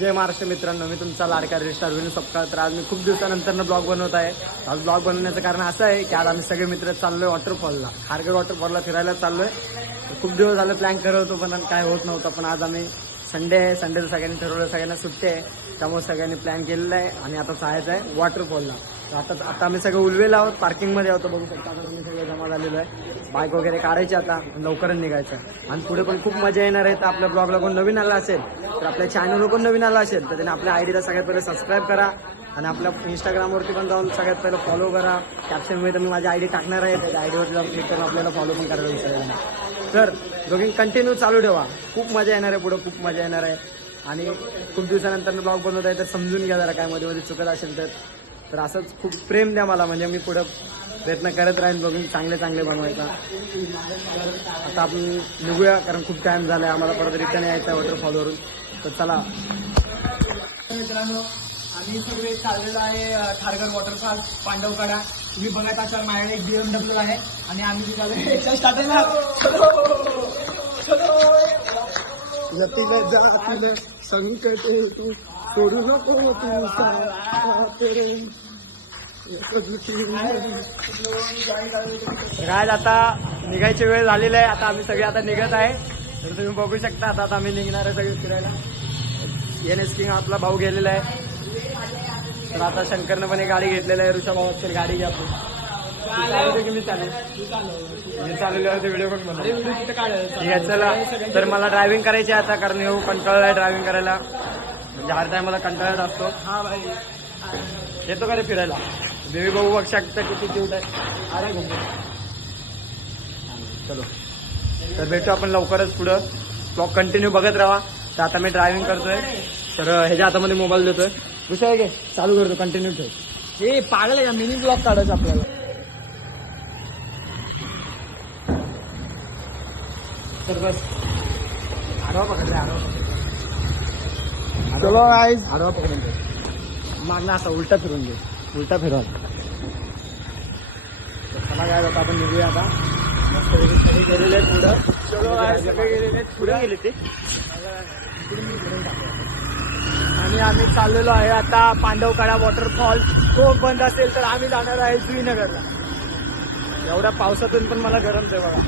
जय महाराष्ट्र मित्रांनो, मी तुमचा लाडका रेस्टार विनू सपकाळ. तर आज मी खूप दिवसानंतर ब्लॉग बनवत आहे. आज ब्लॉग बनवण्याचं कारण असं आहे की आज आम्ही सगळे मित्र चाललोय वॉटरफॉलला, खारघर वॉटरफॉलला फिरायला चाललोय. खूप दिवस झालं प्लॅन करत होतो पण काय होत नव्हतं. पण आज आम्ही संडे आहे, संडेचं सगळ्यांनी ठरवलं, सगळ्यांना सुट्टी आहे, त्यामुळे सगळ्यांनी प्लॅन केलेला आहे आणि आता जायचं आहे वॉटरफॉलला. आता आम्ही सगळे उलवेला आहोत, पार्किंगमध्ये आहोत. बघू शकता आता तुम्ही सगळे जमा झालेलो आहे. बाईक वगैरे काढायची, आता लवकरच निघायचं आहे आणि पुढे पण खूप मजा येणार आहे. तर आपल्या ब्लॉगला कोण नवीन आला असेल, तर आपल्या चॅनलवर कोण नवीन आला असेल तर त्याने आपल्या आयडीला सगळ्यात पहिले सबस्क्राईब करा आणि आपल्या इंस्टाग्रामवरती पण जाऊन सगळ्यात पहिलं फॉलो करा. कॅप्शनमध्ये तर मी माझी आयडी टाकणार आहे, त्याच्या आयडीवरती जाऊन क्लिक करून आपल्याला फॉलो पण करायला विसरायला. तर दोघी कंटिन्यू चालू ठेवा, खूप मजा येणार आहे, पुढं खूप मजा येणार आहे. आणि खूप दिवसानंतर ब्लॉग बनवत आहे तर समजून घ्या जरा, काय मध्ये मध्ये चुकत असेल तर असंच खूप प्रेम द्या मला, म्हणजे मी पुढं प्रयत्न करत राहीन ब्लॉगिंग चांगले बनवायचा. आता आपण निघूया, कारण खूप टाइम झाला आहे, आम्हाला परत रिटर्न यायचं आहे वॉटरफॉलवरून. तर चला मित्रांनो, आम्ही सगळे चाललेलो आहे खारघर वॉटरफॉल पांडवकडा. तुम्ही बघत असाल माझ्याकडे एक BMW आहे आणि आम्ही तिथे स्टार्टिंगला संकट तू सोडू नको काय. आता निघायची वेळ झालेली आहे, आता आम्ही सगळे आता निघत आहे. तर तुम्ही बघू शकता आता आम्ही निघणार आहे सगळे फिरायला. NS किंग आपला भाऊ गेलेला आहे. तर आता शंकरनं पण एक गाडी घेतलेली आहे, ऋषा भाऊ तर गाडी घ्या की मी चाललेलो आहे, व्हिडिओ पण बनवतो. चला, तर मला ड्रायव्हिंग करायची आहे आता, कारण येऊ कंटाळला आहे ड्रायव्हिंग करायला, म्हणजे हर टाइम मला कंटाळत असतो. हा भाई येतो का रे फिरायला? बेबी भाऊ बघ शकता किती क्यूट आहे. अरे चलो, तर भेटू आपण लवकरच पुढं. ब्लॉग कंटिन्यू बघत राहा. तर आता मी ड्रायव्हिंग करतोय, तर ह्याच्या हातामध्ये मोबाईल देतोय. दुसरं आहे की चालू करतो, कंटिन्यू ठेव. हे पागल आहे का, मिनी ब्लॉग काढायचं आपल्याला. तर बस आडवा पकडले, चलो गाईज, आडवा पकडून दे, मागणं असं उलटा फिरून दे, उलटा फिरवा. चला काय आता आपण निघूया. आता मस्त गेलेले आहेत पुढं. चलो गाईज, सगळे गेलेले आहेत पुढे गेले ते. आणि आम्ही चाललेलो आहे आता पांडवकडा वॉटरफॉल. तो बंद असेल तर आम्ही जाणार आहे श्रीनगरला. एवढ्या पावसातून पण मला गरम आहे बघा.